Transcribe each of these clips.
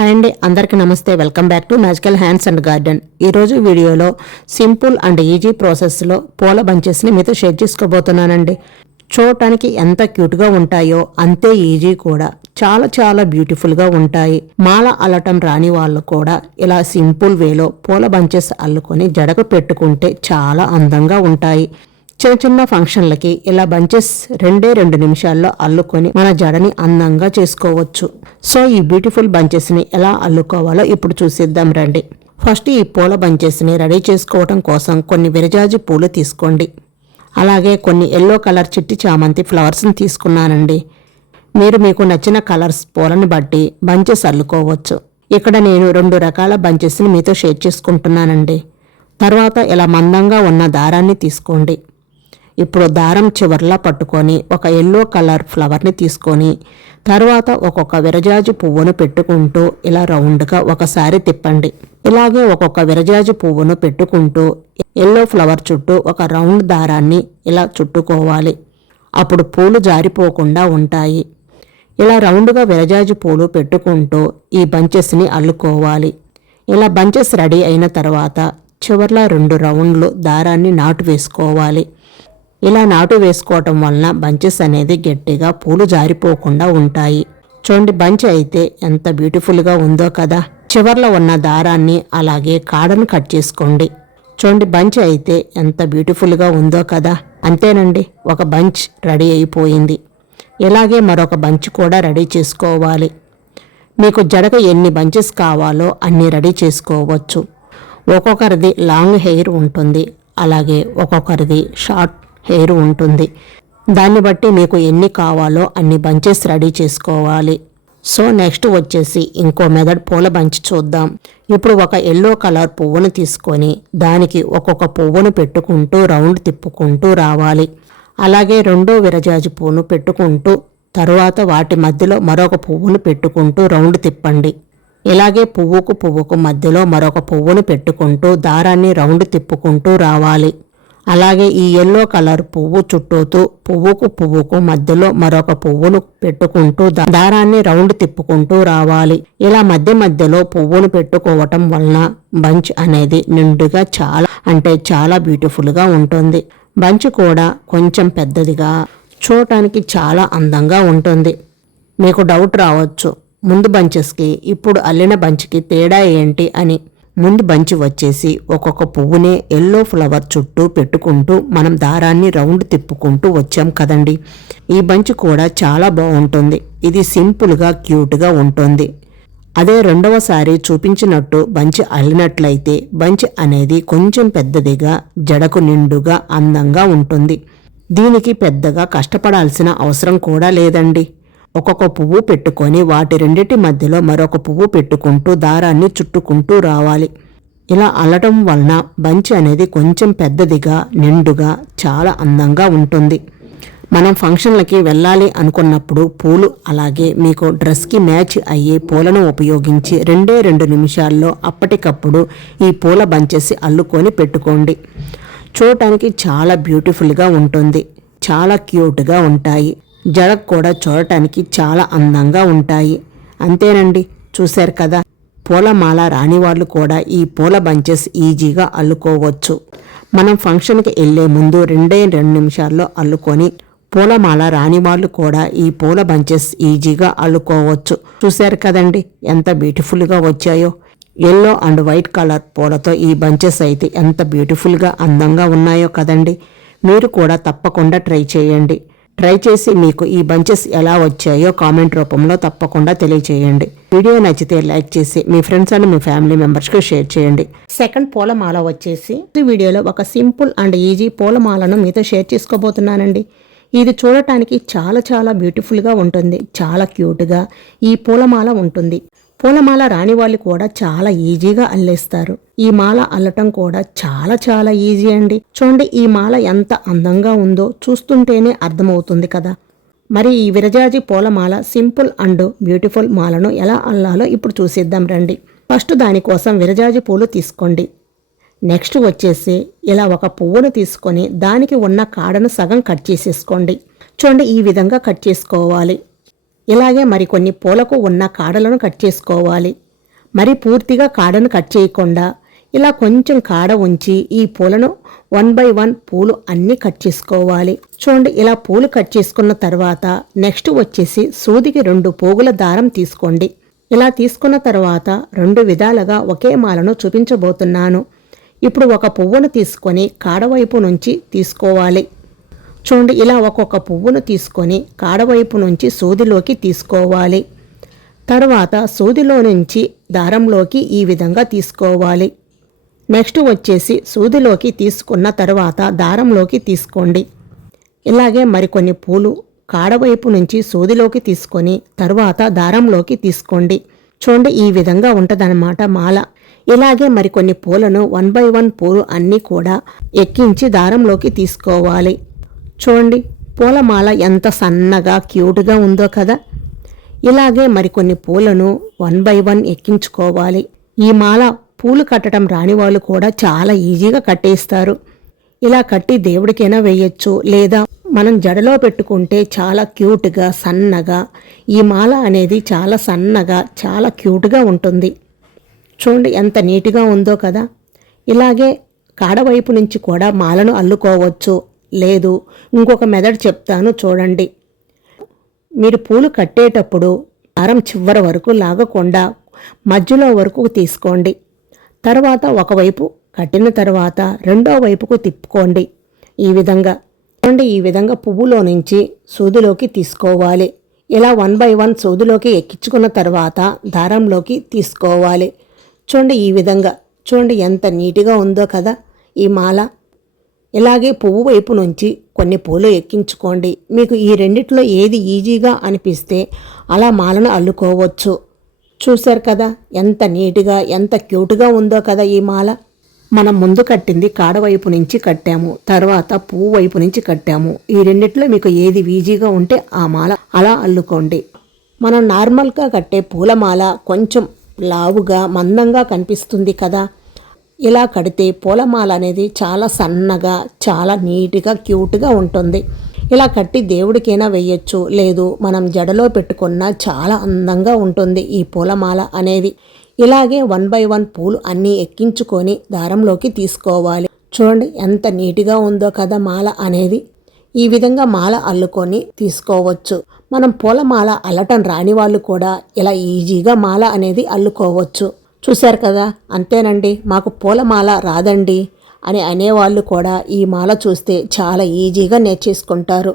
Hi అండి, అందరికీ నమస్తే. Welcome back to magical hands and garden. ఈరోజు వీడియోలో సింపుల్ అండ్ ఈజీ ప్రాసెస్లో పూల బంచెస్ని మీతో షేర్ చేసుకోబోతున్నానండి. చూడటానికి ఎంత క్యూట్గా ఉంటాయో అంతే ఈజీ కూడా. చాలా చాలా బ్యూటిఫుల్గా ఉంటాయి. మాల అల్లటం రాని వాళ్ళు కూడా ఇలా సింపుల్ వేలో పూల బంచెస్ అల్లుకొని జడకు పెట్టుకుంటే చాలా అందంగా ఉంటాయి. చిన్న చిన్న ఫంక్షన్లకి ఇలా బంచెస్ 2 నిమిషాల్లో అల్లుకొని మన జడని అందంగా చేసుకోవచ్చు. సో ఈ బ్యూటిఫుల్ బంచెస్ని ఎలా అల్లుకోవాలో ఇప్పుడు చూసేద్దాం రండి. ఫస్ట్ ఈ పూల బంచెస్ని రెడీ చేసుకోవడం కోసం కొన్ని విరజాజి పూలు తీసుకోండి. అలాగే కొన్ని ఎల్లో కలర్ చిట్టి చామంతి ఫ్లవర్స్ని తీసుకున్నానండి. మీరు మీకు నచ్చిన కలర్స్ పూలను బట్టి బంచెస్ అల్లుకోవచ్చు. ఇక్కడ నేను 2 రకాల బంచెస్ని మీతో షేర్ చేసుకుంటున్నానండి. తర్వాత ఇలా మందంగా ఉన్న దారాన్ని తీసుకోండి. ఇప్పుడు దారం చివర్లా పట్టుకొని ఒక ఎల్లో కలర్ ఫ్లవర్ని తీసుకొని తర్వాత ఒక్కొక్క విరజాజి పువ్వును పెట్టుకుంటూ ఇలా రౌండ్గా ఒకసారి తిప్పండి. ఇలాగే ఒక్కొక్క విరజాజి పువ్వును పెట్టుకుంటూ ఎల్లో ఫ్లవర్ చుట్టూ ఒక రౌండ్ దారాన్ని ఇలా చుట్టుకోవాలి. అప్పుడు పూలు జారిపోకుండా ఉంటాయి. ఇలా రౌండ్గా విరజాజి పూలు పెట్టుకుంటూ ఈ బంచెస్ని అల్లుకోవాలి. ఇలా బంచెస్ రెడీ అయిన తర్వాత చివర్లా 2 రౌండ్లు దారాన్ని నాటు వేసుకోవాలి. ఇలా నాటు వేసుకోవటం వలన బంచెస్ అనేది గట్టిగా పూలు జారిపోకుండా ఉంటాయి. చూడండి, బంచ్ అయితే ఎంత బ్యూటిఫుల్గా ఉందో కదా. చివర్లో ఉన్న దారాన్ని అలాగే కాడను కట్ చేసుకోండి. చూడండి, బంచ్ అయితే ఎంత బ్యూటిఫుల్గా ఉందో కదా. అంతేనండి, ఒక బంచ్ రెడీ అయిపోయింది. ఇలాగే మరొక బంచ్ కూడా రెడీ చేసుకోవాలి. మీకు జడకు ఎన్ని బంచెస్ కావాలో అన్ని రెడీ చేసుకోవచ్చు. ఒక్కొక్కరిది లాంగ్ హెయిర్ ఉంటుంది, అలాగే ఒక్కొక్కరిది షార్ట్ హెయిర్ ఉంటుంది. దాన్ని బట్టి మీకు ఎన్ని కావాలో అన్ని బంచెస్ రెడీ చేసుకోవాలి. సో నెక్స్ట్ వచ్చేసి ఇంకో మెథడ్ పూల బంచ్ చూద్దాం. ఇప్పుడు ఒక ఎల్లో కలర్ పువ్వును తీసుకొని దానికి ఒక్కొక్క పువ్వును పెట్టుకుంటూ రౌండ్ తిప్పుకుంటూ రావాలి. అలాగే 2వ విరజాజి పువ్వును పెట్టుకుంటూ తరువాత వాటి మధ్యలో మరొక పువ్వును పెట్టుకుంటూ రౌండ్ తిప్పండి. ఇలాగే పువ్వుకు మధ్యలో మరొక పువ్వును పెట్టుకుంటూ దారాన్ని రౌండ్ తిప్పుకుంటూ రావాలి. అలాగే ఈ ఎల్లో కలర్ పువ్వు చుట్టూతూ పువ్వుకు మధ్యలో మరొక పువ్వును పెట్టుకుంటూ దారాన్ని రౌండ్ తిప్పుకుంటూ రావాలి. ఇలా మధ్యలో పువ్వును పెట్టుకోవటం వలన బంచ్ అనేది నిండుగా చాలా బ్యూటిఫుల్గా ఉంటుంది. బంచ్ కూడా కొంచెం పెద్దదిగా చూడటానికి చాలా అందంగా ఉంటుంది. మీకు డౌట్ రావచ్చు, ముందు బంచెస్కి ఇప్పుడు అల్లిన బంచ్కి తేడా ఏంటి అని. ముందు బంచ్ వచ్చేసి ఒక్కొక్క పువ్వునే ఎల్లో ఫ్లవర్ చుట్టూ పెట్టుకుంటూ మనం దారాన్ని రౌండ్ తిప్పుకుంటూ వచ్చాం కదండి. ఈ బంచ్ కూడా చాలా బాగుంటుంది. ఇది సింపుల్గా క్యూట్గా ఉంటుంది. అదే రెండవసారి చూపించినట్టు బంచ్ అల్లినట్లయితే బంచ్ అనేది కొంచెం పెద్దదిగా జడకు నిండుగా అందంగా ఉంటుంది. దీనికి పెద్దగా కష్టపడాల్సిన అవసరం కూడా లేదండి. ఒక్కొక్క పువ్వు పెట్టుకొని వాటి రెండిటి మధ్యలో మరొక పువ్వు పెట్టుకుంటూ దారాన్ని చుట్టుకుంటూ రావాలి. ఇలా అల్లటం వలన బంచ్ అనేది కొంచెం పెద్దదిగా నిండుగా చాలా అందంగా ఉంటుంది. మనం ఫంక్షన్లకి వెళ్ళాలి అనుకున్నప్పుడు పూలు అలాగే మీకు డ్రెస్కి మ్యాచ్ అయ్యే పూలను ఉపయోగించి 2 నిమిషాల్లో అప్పటికప్పుడు ఈ పూల బంచెస్ అల్లుకొని పెట్టుకోండి. చూడటానికి చాలా బ్యూటిఫుల్గా ఉంటుంది. చాలా క్యూట్గా ఉంటాయి. జడకు కూడా చూడటానికి చాలా అందంగా ఉంటాయి. అంతేనండి, చూశారు కదా. పూలమాల రాని వాళ్ళు కూడా ఈ పూల బంచెస్ ఈజీగా అల్లుకోవచ్చు. మనం ఫంక్షన్కి వెళ్ళే ముందు 2 నిమిషాల్లో అల్లుకొని పూలమాల రాని వాళ్ళు కూడా ఈ పూల బంచెస్ ఈజీగా అల్లుకోవచ్చు. చూశారు కదండి ఎంత బ్యూటిఫుల్గా వచ్చాయో. ఎల్లో అండ్ వైట్ కలర్ పూలతో ఈ బంచెస్ అయితే ఎంత బ్యూటిఫుల్గా అందంగా ఉన్నాయో కదండి. మీరు కూడా తప్పకుండా ట్రై చేయండి. ట్రై చేసి మీకు ఈ బంచెస్ ఎలా వచ్చాయో కామెంట్ రూపంలో తప్పకుండా తెలియచేయండి. వీడియో నచ్చితే లైక్ చేసి మీ ఫ్రెండ్స్ అండ్ మీ ఫ్యామిలీ మెంబర్స్కి షేర్ చేయండి. సెకండ్ పూలమాల వచ్చేసి ఈ వీడియోలో ఒక సింపుల్ అండ్ ఈజీ పూలమాలను మీతో షేర్ చేసుకోబోతున్నానండి. ఇది చూడటానికి చాలా చాలా బ్యూటిఫుల్గా ఉంటుంది. చాలా క్యూట్గా ఈ పూలమాల ఉంటుంది. పూలమాల రాని వాళ్ళు కూడా చాలా ఈజీగా అల్లేస్తారు. ఈ మాల అల్లటం కూడా చాలా చాలా ఈజీ అండి. చూడండి, ఈ మాల ఎంత అందంగా ఉందో చూస్తుంటేనే అర్థమవుతుంది కదా. మరి ఈ విరజాజి పూలమాల సింపుల్ అండ్ బ్యూటిఫుల్ మాలను ఎలా అల్లాలో ఇప్పుడు చూసేద్దాం రండి. ఫస్ట్ దానికోసం విరజాజి పూలు తీసుకోండి. నెక్స్ట్ వచ్చేసి ఇలా ఒక పువ్వును తీసుకొని దానికి ఉన్న కాడను సగం కట్ చేసేసుకోండి. చూడండి, ఈ విధంగా కట్ చేసుకోవాలి. ఇలాగే మరికొన్ని పూలకు ఉన్న కాడలను కట్ చేసుకోవాలి. మరి పూర్తిగా కాడను కట్ చేయకుండా ఇలా కొంచెం కాడ ఉంచి ఈ పూలను 1 బై 1 పూలు అన్నీ కట్ చేసుకోవాలి. చూడండి, ఇలా పూలు కట్ చేసుకున్న తర్వాత నెక్స్ట్ వచ్చేసి సూదికి 2 పోగుల దారం తీసుకోండి. ఇలా తీసుకున్న తర్వాత 2 విధాలుగా ఒకే మాలను చూపించబోతున్నాను. ఇప్పుడు ఒక పువ్వును తీసుకొని కాడవైపు నుంచి తీసుకోవాలి. చూడండి, ఇలా ఒక్కొక్క పువ్వును తీసుకొని కాడవైపు నుంచి సూదిలోకి తీసుకోవాలి. తర్వాత సూదిలో నుంచి దారంలోకి ఈ విధంగా తీసుకోవాలి. నెక్స్ట్ వచ్చేసి సూదిలోకి తీసుకున్న తర్వాత దారంలోకి తీసుకోండి. ఇలాగే మరికొన్ని పూలు కాడవైపు నుంచి సూదిలోకి తీసుకొని తర్వాత దారంలోకి తీసుకోండి. చూడండి, ఈ విధంగా ఉంటుందన్నమాట మాల. ఇలాగే మరికొన్ని పూలను 1 బై 1 పూలు అన్నీ కూడా ఎక్కించి దారంలోకి తీసుకోవాలి. చూడండి, పూలమాల ఎంత సన్నగా క్యూట్గా ఉందో కదా. ఇలాగే మరికొన్ని పూలను 1 బై 1 ఎక్కించుకోవాలి. ఈ మాల పూలు కట్టడం రాని వాళ్ళు కూడా చాలా ఈజీగా కట్టేస్తారు. ఇలా కట్టి దేవుడికైనా వేయచ్చు, లేదా మనం జడలో పెట్టుకుంటే చాలా క్యూట్గా సన్నగా ఈ మాల అనేది చాలా సన్నగా చాలా క్యూట్గా ఉంటుంది. చూడండి ఎంత నీట్గా ఉందో కదా. ఇలాగే కాడవైపు నుంచి కూడా మాలను అల్లుకోవచ్చు. లేదు, ఇంకొక మెథడ్ చెప్తాను చూడండి. మీరు పూలు కట్టేటప్పుడు దారం చివరి వరకు లాగకుండా మధ్యలో వరకు తీసుకోండి. తర్వాత ఒకవైపు కట్టిన తర్వాత రెండో వైపుకు తిప్పుకోండి. ఈ విధంగా చూడండి, ఈ విధంగా పువ్వులో నుంచి సూదిలోకి తీసుకోవాలి. ఇలా 1 బై 1 సూదిలోకి ఎక్కించుకున్న తర్వాత దారంలోకి తీసుకోవాలి. చూడండి, ఈ విధంగా చూడండి ఎంత నీట్గా ఉందో కదా ఈ మాల. ఇలాగే పువ్వు వైపు నుంచి కొన్ని పూలు ఎక్కించుకోండి. మీకు ఈ రెండిట్లో ఏది ఈజీగా అనిపిస్తే అలా మాలను అల్లుకోవచ్చు. చూశారు కదా ఎంత నీట్గా ఎంత క్యూట్గా ఉందో కదా ఈ మాల. మనం ముందు కట్టింది కాడవైపు నుంచి కట్టాము, తర్వాత పువ్వు వైపు నుంచి కట్టాము. ఈ రెండిట్లో మీకు ఏది ఈజీగా ఉంటే ఆ మాల అలా అల్లుకోండి. మనం నార్మల్గా కట్టే పూలమాల కొంచెం లావుగా మందంగా కనిపిస్తుంది కదా. ఇలా కడితే పూలమాల అనేది చాలా సన్నగా చాలా నీట్గా క్యూట్గా ఉంటుంది. ఇలా కట్టి దేవుడికైనా వేయచ్చు, లేదు మనం జడలో పెట్టుకున్నా చాలా అందంగా ఉంటుంది ఈ పూలమాల అనేది. ఇలాగే 1 బై 1 పూలు అన్నీ ఎక్కించుకొని దారంలోకి తీసుకోవాలి. చూడండి ఎంత నీట్గా ఉందో కదా మాల అనేది. ఈ విధంగా మాల అల్లుకొని తీసుకోవచ్చు. మనం పూలమాల అల్లటం రాని వాళ్ళు కూడా ఇలా ఈజీగా మాల అనేది అల్లుకోవచ్చు. చూశారు కదా, అంతేనండి, మాకు పూలమాల రాదండి అని అనేవాళ్ళు కూడా ఈ మాల చూస్తే చాలా ఈజీగా నేర్చేసుకుంటారు.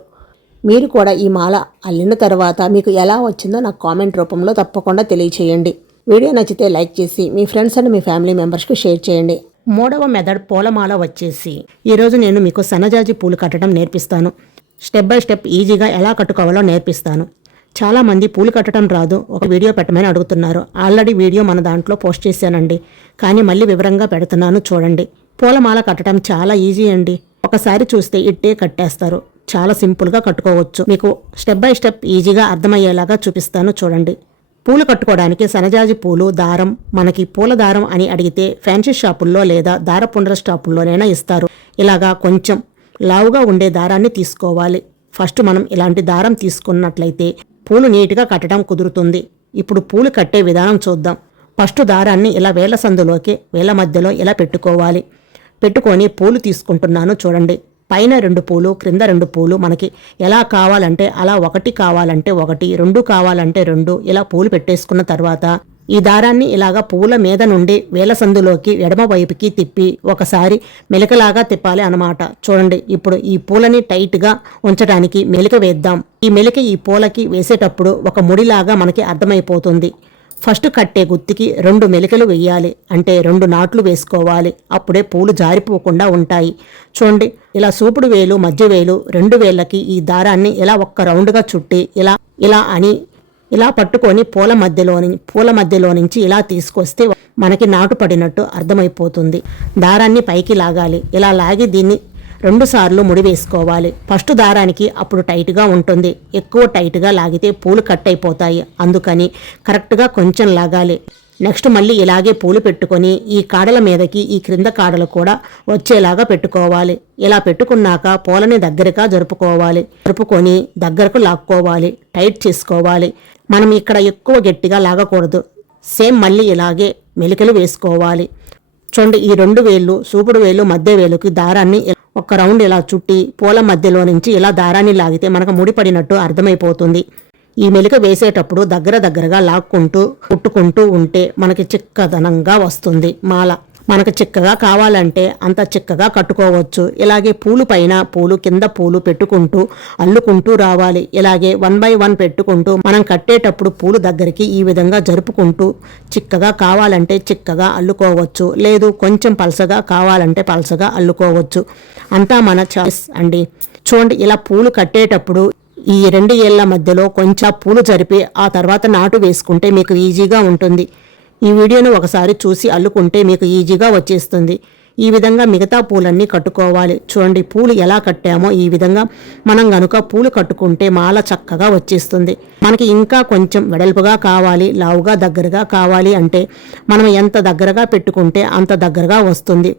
మీరు కూడా ఈ మాల అల్లిన తర్వాత మీకు ఎలా వచ్చిందో నాకు కామెంట్ రూపంలో తప్పకుండా తెలియచేయండి. వీడియో నచ్చితే లైక్ చేసి మీ ఫ్రెండ్స్ అండ్ మీ ఫ్యామిలీ మెంబర్స్కి షేర్ చేయండి. 3వ మెథడ్ పూలమాల వచ్చేసి ఈరోజు నేను మీకు సన్నజాజి పూలు కట్టడం నేర్పిస్తాను. స్టెప్ బై స్టెప్ ఈజీగా ఎలా కట్టుకోవాలో నేర్పిస్తాను. చాలామంది పూలు కట్టడం రాదు, ఒక వీడియో పెట్టమని అడుగుతున్నారు. ఆల్రెడీ వీడియో మన దాంట్లో పోస్ట్ చేశానండి, కానీ మళ్ళీ వివరంగా పెడుతున్నాను చూడండి. పూలమాల కట్టడం చాలా ఈజీ అండి. ఒకసారి చూస్తే ఇట్టే కట్టేస్తారు. చాలా సింపుల్గా కట్టుకోవచ్చు. మీకు స్టెప్ బై స్టెప్ ఈజీగా అర్థమయ్యేలాగా చూపిస్తాను చూడండి. పూలు కట్టుకోవడానికి సన్నజాజి పూలు దారం మనకి పూల దారం అని అడిగితే ఫ్యాన్సీ షాపుల్లో లేదా దారపుండల షాపుల్లోనైనా ఇస్తారు. ఇలాగా కొంచెం లావుగా ఉండే దారాన్ని తీసుకోవాలి. ఫస్ట్ మనం ఇలాంటి దారం తీసుకున్నట్లయితే పూలు నీట్గా కట్టడం కుదురుతుంది. ఇప్పుడు పూలు కట్టే విధానం చూద్దాం. ఫస్ట్ దారాన్ని ఇలా వేళ్ల సందులోకి వేళ్ల మధ్యలో ఇలా పెట్టుకోవాలి. పెట్టుకొని పూలు తీసుకుంటున్నాను చూడండి. పైన 2 పూలు క్రింద 2 పూలు మనకి ఎలా కావాలంటే అలా, 1 కావాలంటే 1, 2 కావాలంటే 2 ఇలా పూలు పెట్టేసుకున్న తర్వాత ఈ దారాన్ని ఇలాగా పువ్వుల మీద నుండి వేల సందులోకి ఎడమ వైపుకి తిప్పి ఒకసారి మెలికలాగా తిప్పాలి అన్నమాట. చూడండి, ఇప్పుడు ఈ పూలని టైట్గా ఉంచడానికి మెలిక వేద్దాం. ఈ మెలిక ఈ పూలకి వేసేటప్పుడు ఒక ముడిలాగా మనకి అర్థమైపోతుంది. ఫస్ట్ కట్టే గుత్తికి 2 మెలికలు వేయాలి, అంటే 2 నాట్లు వేసుకోవాలి. అప్పుడే పూలు జారిపోకుండా ఉంటాయి. చూడండి, ఇలా సూపుడు వేలు మధ్య వేలు 2 వేళ్ళకి ఈ దారాన్ని ఇలా ఒక్క రౌండ్గా చుట్టి ఇలా పట్టుకొని పూల మధ్యలో నుంచి ఇలా తీసుకొస్తే మనకి నాటు పడినట్టు అర్థమైపోతుంది. దారాన్ని పైకి లాగాలి. ఇలా లాగి దీన్ని 2 సార్లు ముడి వేసుకోవాలి. ఫస్ట్ దారానికి అప్పుడు టైట్గా ఉంటుంది. ఎక్కువ టైట్గా లాగితే పూలు కట్ అయిపోతాయి. అందుకని కరెక్ట్గా కొంచెం లాగాలి. నెక్స్ట్ మళ్ళీ ఇలాగే పూలు పెట్టుకొని ఈ కాడల మీదకి ఈ క్రింద కాడలు కూడా వచ్చేలాగా పెట్టుకోవాలి. ఇలా పెట్టుకున్నాక పూలని దగ్గరగా జరుపుకొని దగ్గరకు లాక్కోవాలి, టైట్ చేసుకోవాలి. మనం ఇక్కడ ఎక్కువ గట్టిగా లాగకూడదు. సేమ్ మళ్ళీ ఇలాగే మెలికలు వేసుకోవాలి. చూడండి, ఈ 2 వేళ్ళు చూపుడు వేలు మధ్య వేలుకి దారాన్ని ఒక రౌండ్ ఇలా చుట్టి పూల మధ్యలో నుంచి ఇలా దారాన్ని లాగితే మనకు ముడిపడినట్టు అర్థమైపోతుంది. ఈ మెలిక వేసేటప్పుడు దగ్గరగా లాక్కుంటూ కుట్టుకుంటూ ఉంటే మనకి చిక్కదనంగా వస్తుంది మాల. మనకు చిక్కగా కావాలంటే అంత చిక్కగా కట్టుకోవచ్చు. ఇలాగే పూలు పైన పూలు కింద పూలు పెట్టుకుంటూ అల్లుకుంటూ రావాలి. ఇలాగే 1 by 1 పెట్టుకుంటూ మనం కట్టేటప్పుడు పూలు దగ్గరికి ఈ విధంగా జరుపుకుంటూ చిక్కగా కావాలంటే చిక్కగా అల్లుకోవచ్చు, లేదు కొంచెం పలసగా కావాలంటే పలసగా అల్లుకోవచ్చు. అంతా మన చాయిస్ అండి. చూడండి, ఇలా పూలు కట్టేటప్పుడు ఈ 2 ఏళ్ల మధ్యలో కొంచెం పూలు జరిపి ఆ తర్వాత నాటు వేసుకుంటే మీకు ఈజీగా ఉంటుంది. ఈ వీడియోను ఒకసారి చూసి అల్లుకుంటే మీకు ఈజీగా వచ్చేస్తుంది. ఈ విధంగా మిగతా పూలన్నీ కట్టుకోవాలి. చూడండి, పూలు ఎలా కట్టామో ఈ విధంగా మనం గనుక పూలు కట్టుకుంటే మాల చక్కగా వచ్చేస్తుంది. మనకి ఇంకా కొంచెం వెడల్పుగా కావాలి, లావుగా దగ్గరగా కావాలి అంటే మనం ఎంత దగ్గరగా పెట్టుకుంటే అంత దగ్గరగా వస్తుంది.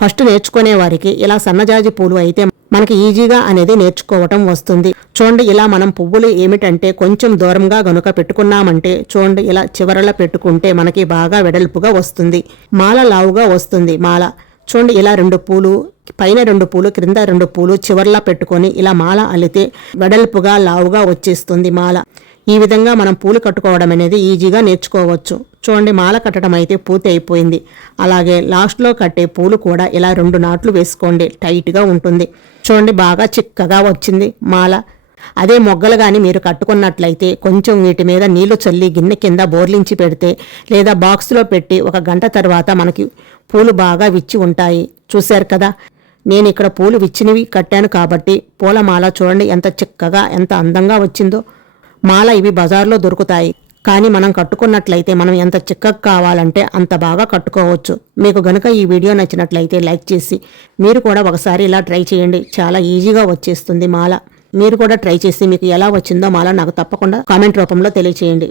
ఫస్ట్ నేర్చుకునే వారికి ఇలా సన్నజాజి పూలు అయితే మనకి ఈజీగా అనేది నేర్చుకోవటం వస్తుంది. చూడండి, ఇలా మనం పువ్వులు ఏమిటంటే కొంచెం దూరంగా గనుక పెట్టుకున్నామంటే చూడండి ఇలా చివరలా పెట్టుకుంటే మనకి బాగా వెడల్పుగా వస్తుంది. మాల లావుగా వస్తుంది మాల. చూడండి, ఇలా 2 పూలు పైన 2 పూలు క్రింద 2 పూలు చివర్లా పెట్టుకొని ఇలా మాల అల్లితే వెడల్పుగా లావుగా వచ్చేస్తుంది మాల. ఈ విధంగా మనం పూలు కట్టుకోవడం అనేది ఈజీగా నేర్చుకోవచ్చు. చూడండి, మాల కట్టడం అయితే పూర్తి అయిపోయింది. అలాగే లాస్ట్లో కట్టే పూలు కూడా ఇలా 2 నాట్లు వేసుకోండి, టైట్గా ఉంటుంది. చూడండి, బాగా చిక్కగా వచ్చింది మాల. అదే మొగ్గలు కానీ మీరు కట్టుకున్నట్లయితే కొంచెం వీటి మీద నీళ్లు చల్లి గిన్నె కింద బోర్లించి పెడితే లేదా బాక్స్లో పెట్టి 1 గంట తర్వాత మనకి పూలు బాగా విచ్చి ఉంటాయి. చూశారు కదా, నేను ఇక్కడ పూలు విచ్చినవి కట్టాను కాబట్టి పూలమాల చూడండి ఎంత చిక్కగా ఎంత అందంగా వచ్చిందో. మాల ఇవి బజార్లో దొరుకుతాయి, కానీ మనం కట్టుకున్నట్లయితే మనం ఎంత చిక్కగా కావాలంటే అంత బాగా కట్టుకోవచ్చు. మీకు గనుక ఈ వీడియో నచ్చినట్లయితే లైక్ చేసి మీరు కూడా ఒకసారి ఇలా ట్రై చేయండి. చాలా ఈజీగా వచ్చేస్తుంది మాల. మీరు కూడా ట్రై చేసి మీకు ఎలా వచ్చిందో మాల నాకు తప్పకుండా కామెంట్ రూపంలో తెలియచేయండి.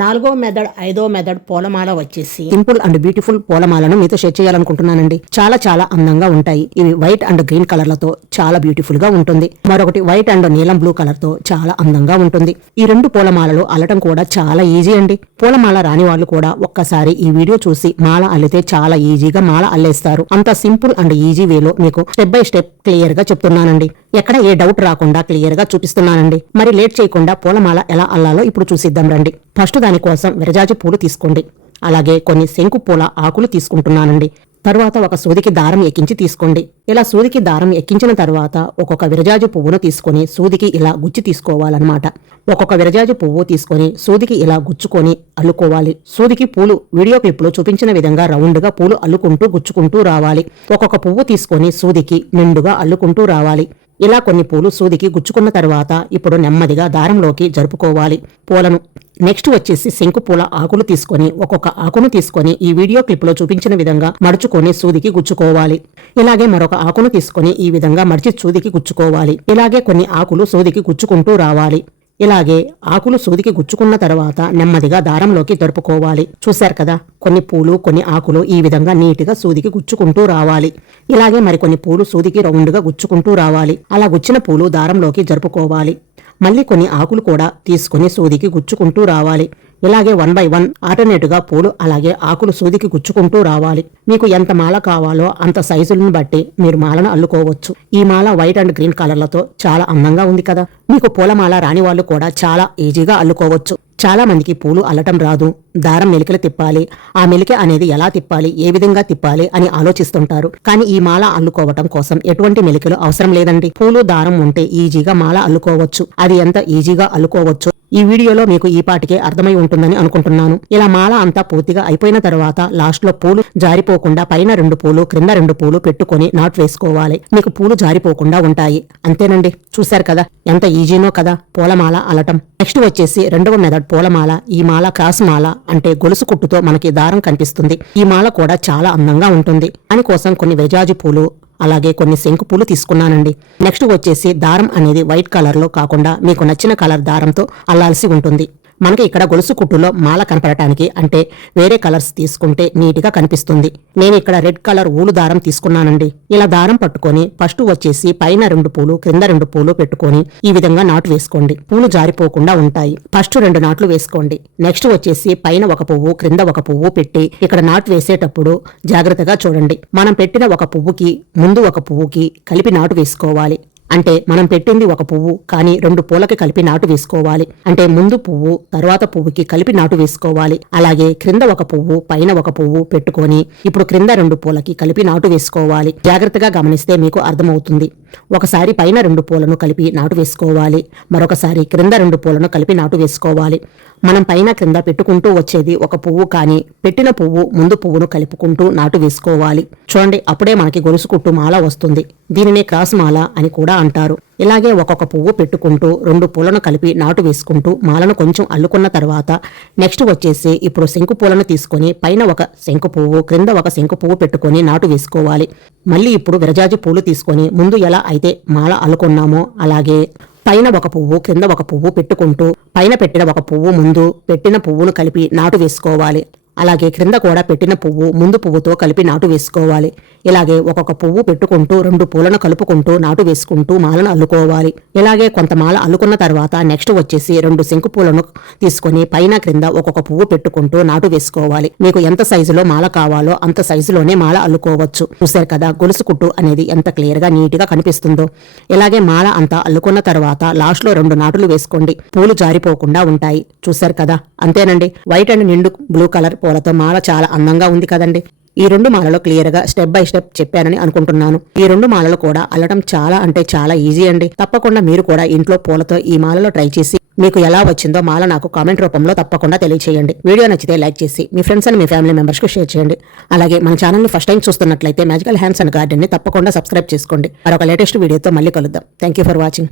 4వ మెథడ్ 5వ మెథడ్ పూలమాల వచ్చేసి సింపుల్ అండ్ బ్యూటిఫుల్ పూలమాలను మీతో షేర్ చేయాలనుకుంటున్నానండి. చాలా అందంగా ఉంటాయి. ఇవి వైట్ అండ్ గ్రీన్ కలర్లతో చాలా బ్యూటిఫుల్ గా ఉంటుంది. మరొకటి వైట్ అండ్ నీలం బ్లూ కలర్ తో చాలా అందంగా ఉంటుంది. ఈ 2 పూలమాలలు అల్లటం కూడా చాలా ఈజీ అండి. పూలమాల రాని వాళ్ళు కూడా ఒక్కసారి ఈ వీడియో చూసి మాల అల్లితే చాలా ఈజీగా మాల అల్లేస్తారు. అంత సింపుల్ అండ్ ఈజీ వేలో మీకు స్టెప్ బై స్టెప్ క్లియర్ గా చెప్తున్నానండి. ఎక్కడ ఏ డౌట్ రాకుండా క్లియర్ గా చూపిస్తున్నానండి. మరి లేట్ చేయకుండా పూలమాల ఎలా అల్లాలో ఇప్పుడు చూసిద్దాం రండి. ఫస్ట్ దానికోసం విరజాజి పూలు తీసుకోండి. అలాగే కొన్ని శంకు పూల ఆకులు తీసుకుంటున్నానండి. తరువాత ఒక సూదికి దారం ఎక్కించి తీసుకోండి. ఇలా సూదికి దారం ఎక్కించిన తర్వాత ఒక్కొక్క విరజాజి పువ్వును తీసుకొని సూదికి ఇలా గుచ్చి తీసుకోవాలన్నమాట. ఒక్కొక్క విరజాజి పువ్వు తీసుకొని సూదికి ఇలా గుచ్చుకొని అల్లుకోవాలి. సూదికి పూలు వీడియో క్లిప్లో చూపించిన విధంగా రౌండ్గా పూలు అల్లుకుంటూ గుచ్చుకుంటూ రావాలి. ఒక్కొక్క పువ్వు తీసుకొని సూదికి నిండుగా అల్లుకుంటూ రావాలి. ఇలా కొన్ని పూలు సూదికి గుచ్చుకున్న తర్వాత ఇప్పుడు నెమ్మదిగా దారంలోకి జరుపుకోవాలి పూలను. నెక్స్ట్ వచ్చేసి శంకు పూల ఆకులు తీసుకొని ఒక్కొక్క ఆకును తీసుకొని ఈ వీడియో క్లిప్లో చూపించిన విధంగా మడుచుకొని సూదికి గుచ్చుకోవాలి. ఇలాగే మరొక ఆకును తీసుకొని ఈ విధంగా మడిచి సూదికి గుచ్చుకోవాలి. ఇలాగే కొన్ని ఆకులు సూదికి గుచ్చుకుంటూ రావాలి. ఇలాగే ఆకులు సూదికి గుచ్చుకున్న తర్వాత నెమ్మదిగా దారంలోకి జరుపుకోవాలి. చూశారు కదా, కొన్ని పూలు కొన్ని ఆకులు ఈ విధంగా నీటిగా సూదికి గుచ్చుకుంటూ రావాలి. ఇలాగే మరికొన్ని పూలు సూదికి రౌండ్గా గుచ్చుకుంటూ రావాలి. అలా గుచ్చిన పూలు దారంలోకి జరుపుకోవాలి. మళ్ళీ కొన్ని ఆకులు కూడా తీసుకుని సూదికి గుచ్చుకుంటూ రావాలి. ఇలాగే 1 by 1 ఆల్టర్నేట్గా పూలు అలాగే ఆకులు సూదికి గుచ్చుకుంటూ రావాలి. మీకు ఎంత మాల కావాలో అంత సైజులను బట్టి మీరు మాలను అల్లుకోవచ్చు. ఈ మాల వైట్ అండ్ గ్రీన్ కలర్లతో చాలా అందంగా ఉంది కదా. మీకు పూలమాల రాని వాళ్ళు కూడా చాలా ఈజీగా అల్లుకోవచ్చు. చాలా మందికి పూలు అల్లటం రాదు. దారం మెలికలు తిప్పాలి, ఆ మెలిక అనేది ఎలా తిప్పాలి, ఏ విధంగా తిప్పాలి అని ఆలోచిస్తుంటారు. కానీ ఈ మాల అల్లుకోవటం కోసం ఎటువంటి మెలికలు అవసరం లేదండి. పూలు దారం ఉంటే ఈజీగా మాల అల్లుకోవచ్చు. అది ఎంత ఈజీగా అల్లుకోవచ్చు ఈ వీడియోలో మీకు ఈ పాటికే అర్థమై ఉంటుందని అనుకుంటున్నాను. ఇలా మాల అంతా పూర్తిగా అయిపోయిన తర్వాత లాస్ట్ లో పూలు జారిపోకుండా పైన 2 పూలు క్రింద 2 పూలు పెట్టుకుని నాట్ వేసుకోవాలి. మీకు పూలు జారిపోకుండా ఉంటాయి. అంతేనండి, చూశారు కదా ఎంత ఈజీనో కదా పూలమాల అల్లటం. నెక్స్ట్ వచ్చేసి 2వ మెథడ్ పూలమాల. ఈ మాల క్రాస్ మాల అంటే గొలుసు కుట్టుతో మనకి దారం కనిపిస్తుంది. ఈ మాల కూడా చాలా అందంగా ఉంటుంది. దానికోసం కొన్ని విరజాజి పూలు అలాగే కొన్ని శంకు పూలు తీసుకున్నానండి. నెక్స్ట్ వచ్చేసి దారం అనేది వైట్ కలర్ లో కాకుండా మీకు నచ్చిన కలర్ దారంతో అల్లాల్సి ఉంటుంది. మనకి ఇక్కడ గొలుసు కుట్టులో మాల కనపడటానికి అంటే వేరే కలర్స్ తీసుకుంటే నీట్గా కనిపిస్తుంది. నేను ఇక్కడ రెడ్ కలర్ ఊలు దారం తీసుకున్నానండి. ఇలా దారం పట్టుకొని ఫస్ట్ వచ్చేసి పైన 2 పూలు క్రింద 2 పూలు పెట్టుకొని ఈ విధంగా నాటు వేసుకోండి. పూలు జారిపోకుండా ఉంటాయి. ఫస్ట్ 2 నాట్లు వేసుకోండి. నెక్స్ట్ వచ్చేసి పైన 1 పువ్వు క్రింద 1 పువ్వు పెట్టి ఇక్కడ నాటు వేసేటప్పుడు జాగ్రత్తగా చూడండి. మనం పెట్టిన 1 పువ్వుకి ముందు 1 పువ్వుకి కలిపి నాటు వేసుకోవాలి. అంటే మనం పెట్టింది 1 పువ్వు కానీ 2 పూలకి కలిపి నాటు వేసుకోవాలి. అంటే ముందు పువ్వు తర్వాత పువ్వుకి కలిపి నాటు వేసుకోవాలి. అలాగే క్రింద 1 పువ్వు పైన 1 పువ్వు పెట్టుకొని ఇప్పుడు క్రింద 2 పూలకి కలిపి నాటు వేసుకోవాలి. జాగ్రత్తగా గమనిస్తే మీకు అర్థమవుతుంది. ఒకసారి పైన 2 పూలను కలిపి నాటు వేసుకోవాలి. మరొకసారి క్రింద 2 పూలను కలిపి నాటు వేసుకోవాలి. మనం పైన క్రింద పెట్టుకుంటూ వచ్చేది 1 పువ్వు కానీ పెట్టిన పువ్వు ముందు పువ్వును కలుపుకుంటూ నాటు వేసుకోవాలి. చూడండి, అప్పుడే మనకి గొలుసు కుట్టు మాల వస్తుంది. దీనినే క్రాస్ మాల అని కూడా అంటారు. ఇలాగే ఒక్కొక్క పువ్వు పెట్టుకుంటూ 2 పూలను కలిపి నాటు వేసుకుంటూ మాలను కొంచెం అల్లుకున్న తర్వాత నెక్స్ట్ వచ్చేసి ఇప్పుడు శంకు పూలను తీసుకొని పైన 1 శంకు పువ్వు క్రింద 1 శంకు పువ్వు పెట్టుకొని నాటు వేసుకోవాలి. మళ్ళీ ఇప్పుడు విరజాజి పూలు తీసుకొని ముందు ఎలా అయితే మాల అల్లుకున్నామో అలాగే పైన 1 పువ్వు క్రింద 1 పువ్వు పెట్టుకుంటూ పైన పెట్టిన 1 పువ్వు ముందు పెట్టిన పువ్వును కలిపి నాటు వేసుకోవాలి. అలాగే క్రింద కూడా పెట్టిన పువ్వు ముందు పువ్వుతో కలిపి నాటు వేసుకోవాలి. ఇలాగే ఒక్కొక్క పువ్వు పెట్టుకుంటూ 2 పూలను కలుపుకుంటూ నాటు వేసుకుంటూ మాలను అల్లుకోవాలి. ఇలాగే కొంత మాల అల్లుకున్న తర్వాత నెక్స్ట్ వచ్చేసి 2 శంకు పూలను తీసుకొని పైన క్రింద ఒక్కొక్క పువ్వు పెట్టుకుంటూ నాటు వేసుకోవాలి. మీకు ఎంత సైజులో మాల కావాలో అంత సైజులోనే మాల అల్లుకోవచ్చు. చూశారు కదా గొలుసు కుట్టు అనేది ఎంత క్లియర్ గా నీట్ గా కనిపిస్తుందో. ఇలాగే మాల అంతా అల్లుకున్న తర్వాత లాస్ట్ లో 2 నాటులు వేసుకోండి. పూలు జారిపోకుండా ఉంటాయి. చూశారు కదా, అంతేనండి. వైట్ అండ్ నిండు బ్లూ కలర్ పూలతో మాల చాలా అందంగా ఉంది కదండి. ఈ 2 మాలలో క్లియర్ గా స్టెప్ బై స్టెప్ చెప్పానని అనుకుంటున్నాను. ఈ 2 మాలలు కూడా అల్లడం చాలా అంటే చాలా ఈజీ అండి. తప్పకుండా మీరు కూడా ఇంట్లో పూలతో ఈ మాలలో ట్రై చేసి మీకు ఎలా వచ్చిందో మాల నాకు కామెంట్ రూపంలో తప్పకుండా తెలియచేయండి. వీడియో నచ్చితే లైక్ చేసి మీ ఫ్రెండ్స్ అండ్ మీ ఫ్యామిలీ మెంబర్స్ కు షేర్ చేయండి. అలాగే మన ఛానల్ ని ఫస్ట్ టైం చూస్తున్నట్లయితే మ్యాజికల్ హ్యాండ్స్ అండ్ గార్డెన్ ని తప్పకుండా సబ్స్క్రైబ్ చేసుకోండి. మరొక లేటెస్ట్ వీడియోతో మళ్ళీ కలుద్దాం. Thank you for watching.